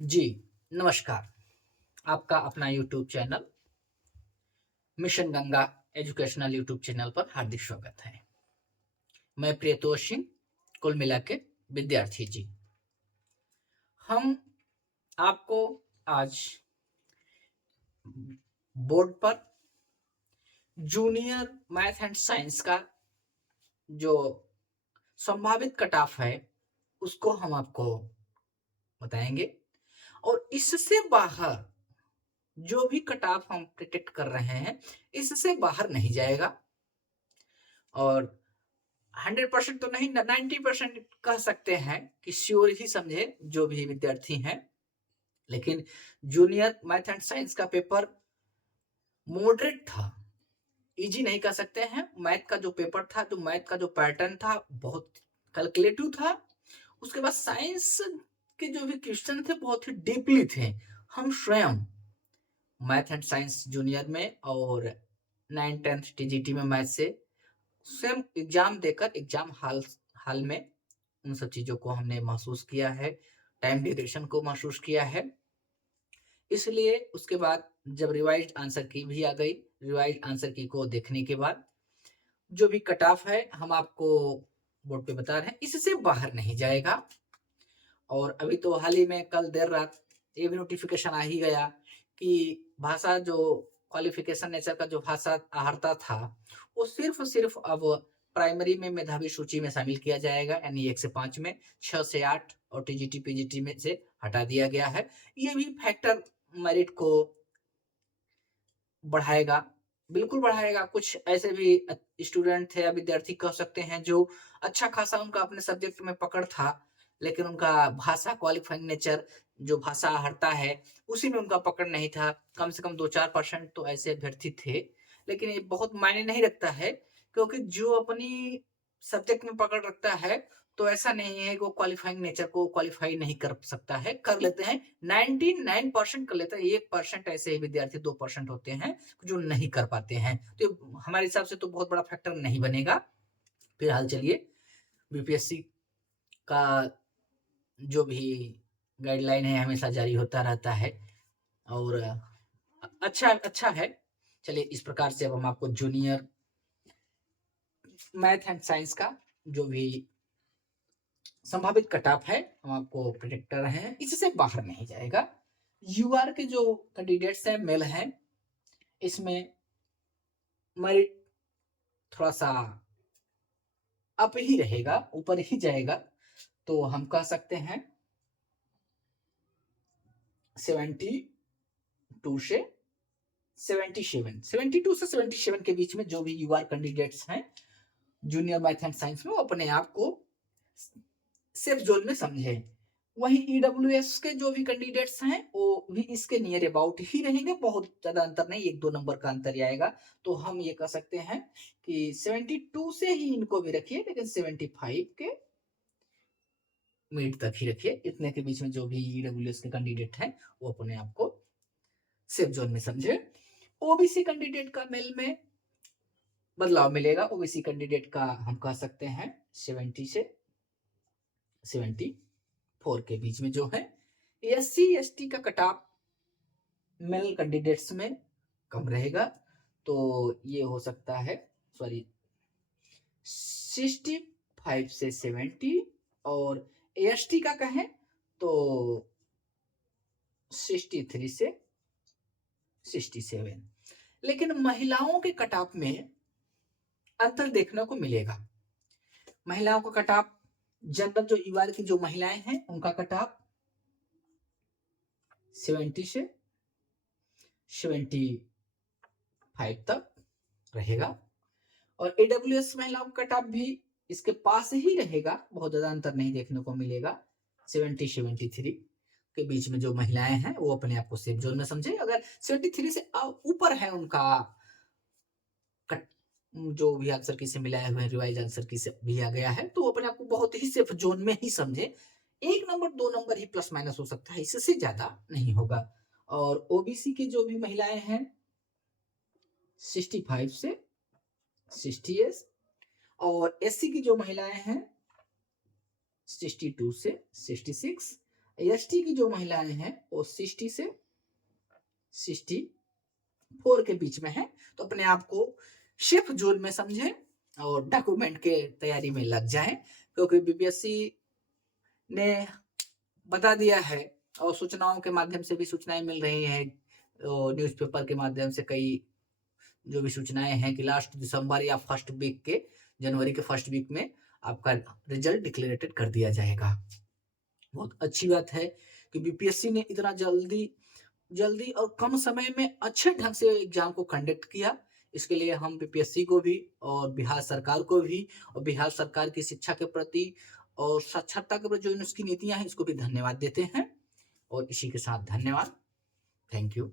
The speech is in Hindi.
जी, नमस्कार। आपका अपना YouTube channel mission Ganga educational YouTube channel पर हार्दिक स्वागत है। मैं प्रियतोष सिंह, कुल मिला के विद्यार्थी जी। हम आपको आज बोर्ड पर जूनियर मैथ एंड साइंस का जो संभावित कट ऑफ है, उसको हम आपको बताएंगे और इससे बाहर जो भी कट ऑफ हम प्रिडिक्ट कर रहे हैं, इससे बाहर नहीं जाएगा और 100% तो नहीं, 90% कह सकते हैं कि श्योर ही समझे जो भी विद्यार्थी हैं। लेकिन जूनियर मैथ एंड साइंस का पेपर मॉडरेट था, इजी नहीं कह सकते हैं। मैथ का जो पेपर था, जो मैथ का जो पैटर्न था, बहुत कैलकुलेटिव था। उसके बाद साइंस के जो भी क्वेश्चन थे, बहुत ही डीपली थे। हम स्वयं मैथ एंड साइंस जूनियर में और 9th-10th टीजीटी में मैथ से स्वयं एग्जाम देकर एग्जाम हाल में उन सब चीज़ों को हमने महसूस किया है, टाइम ड्यूरेशन को महसूस किया है। इसलिए उसके बाद जब रिवाइज़्ड आंसर की भी आ गई, रिवाइज़्ड आंसर की को देखने के बाद जो भी कट ऑफ है हम आपको बोर्ड पे बता रहे हैं, इससे बाहर नहीं जाएगा। और अभी तो हाल ही में कल देर रात ये भी नोटिफिकेशन आ ही गया कि भाषा जो क्वालिफिकेशन नेचर का जो भाषा अहर्ता था, वो सिर्फ अब प्राइमरी में मेधावी सूची में शामिल किया जाएगा, यानी 1 से 5 में, 6 से 8 और टीजीटी पीजीटी में से हटा दिया गया है। ये भी फैक्टर मेरिट को बढ़ाएगा, बिल्कुल बढ़ाएगा। कुछ ऐसे भी स्टूडेंट थे या विद्यार्थी कह सकते हैं जो अच्छा खासा उनका अपने सब्जेक्ट में पकड़ था, लेकिन उनका भाषा क्वालिफाइंग नेचर जो भाषा हरता है, उसी में उनका पकड़ नहीं था। कम से कम 2-4% तो ऐसे अभ्यर्थी थे, लेकिन ये बहुत मायने नहीं रखता है, क्योंकि जो अपनी सब्जेक्ट में पकड़ रखता है, तो ऐसा नहीं है कि वो क्वालिफाइंग नेचर को क्वालिफाई नहीं कर सकता है, कर लेते हैं। 99% कर लेते हैं, 1% ऐसे ही विद्यार्थी 2% होते हैं जो नहीं कर पाते हैं। तो हमारे हिसाब से तो बहुत बड़ा फैक्टर नहीं बनेगा। फिलहाल चलिए, बीपीएससी का जो भी गाइडलाइन है हमेशा जारी होता रहता है और अच्छा अच्छा है। चलिए, इस प्रकार से अब हम आपको जूनियर मैथ एंड साइंस का जो भी संभावित कट ऑफ है हम आपको प्रिडिक्ट कर रहे हैं, इससे बाहर नहीं जाएगा। यूआर के जो कैंडिडेट्स हैं, मेल हैं, इसमें मेरिट थोड़ा सा अप ही रहेगा, ऊपर ही जाएगा। तो हम कह सकते हैं 72 से 77, 72 से 77 के बीच में जो भी यूआर कैंडिडेट्स हैं जूनियर मैथ एंड साइंस में, वो अपने आप को सेफ जोन में समझे। वहीं ईडब्ल्यूएस के जो भी कैंडिडेट्स हैं, वो भी इसके नियर अबाउट ही रहेंगे, बहुत ज्यादा अंतर नहीं, 1-2 नंबर का अंतर ही आएगा। तो हम ये कह सकते हैं कि 72 से ही इनको भी रखिए, लेकिन 75 के मिड तक ही रखिए। इतने के बीच में जो भी ईडब्ल्यूएस के कैंडिडेट हैं, वो अपने आप को सेफ जोन में समझे। ओबीसी कैंडिडेट का मेल में बदलाव मिलेगा। ओबीसी कैंडिडेट का हम कह सकते हैं 70 से 74 के बीच में जो है। एससी एसटी का कट ऑफ मेल कैंडिडेट्स में कम रहेगा, तो ये हो सकता है, सॉरी, 65 से 70। और एसटी का कहें तो 63 से 67। लेकिन महिलाओं के कट ऑफ में अंतर देखने को मिलेगा। महिलाओं का कट ऑफ, जनरल जो यूआर की जो महिलाएं हैं, उनका कट ऑफ 70 से 75 तक रहेगा। और एडब्ल्यूएस महिलाओं का कट ऑफ भी इसके पास ही रहेगा, बहुत ज्यादा अंतर नहीं देखने को मिलेगा। 70-73 के बीच में जो महिलाएं हैं, वो अपने आप को सेफ जोन में समझे। अगर 73 से ऊपर है उनका कट, जो भी आंसर की से मिलाए हुए रिवाइज आंसर की से भी आ गया है, तो वो अपने आप को बहुत ही सेफ जोन में ही समझे। 1 नंबर 2 नंबर ही प्लस माइनस हो सकता है, इससे ज्यादा नहीं होगा। और ओबीसी की जो भी महिलाएं हैं 65 से 60 और एससी की जो महिलाएं हैं 62 से 66। एसटी की जो महिलाएं हैं वो 60 से 64 के बीच में है, तो अपने आप को सेफ जोन में समझें और डॉक्यूमेंट के तैयारी में लग जाएं, क्योंकि बीपीएससी ने बता दिया है और सूचनाओं के माध्यम से भी सूचनाएं मिल रही हैं, न्यूज़पेपर के माध्यम से कई जो भी सूचनाएं हैं कि लास्ट दिसंबर या फर्स्ट वीक के जनवरी के फर्स्ट वीक में आपका रिजल्ट डिक्लेरेटेड कर दिया जाएगा। बहुत अच्छी बात है कि बीपीएससी ने इतना जल्दी जल्दी और कम समय में अच्छे ढंग से एग्जाम को कंडक्ट किया। इसके लिए हम बीपीएससी को भी और बिहार सरकार को भी और बिहार सरकार की शिक्षा के प्रति और साक्षरता के प्रति जो इसकी नीतियां हैं इसको भी धन्यवाद देते हैं। और इसी के साथ धन्यवाद। Thank you.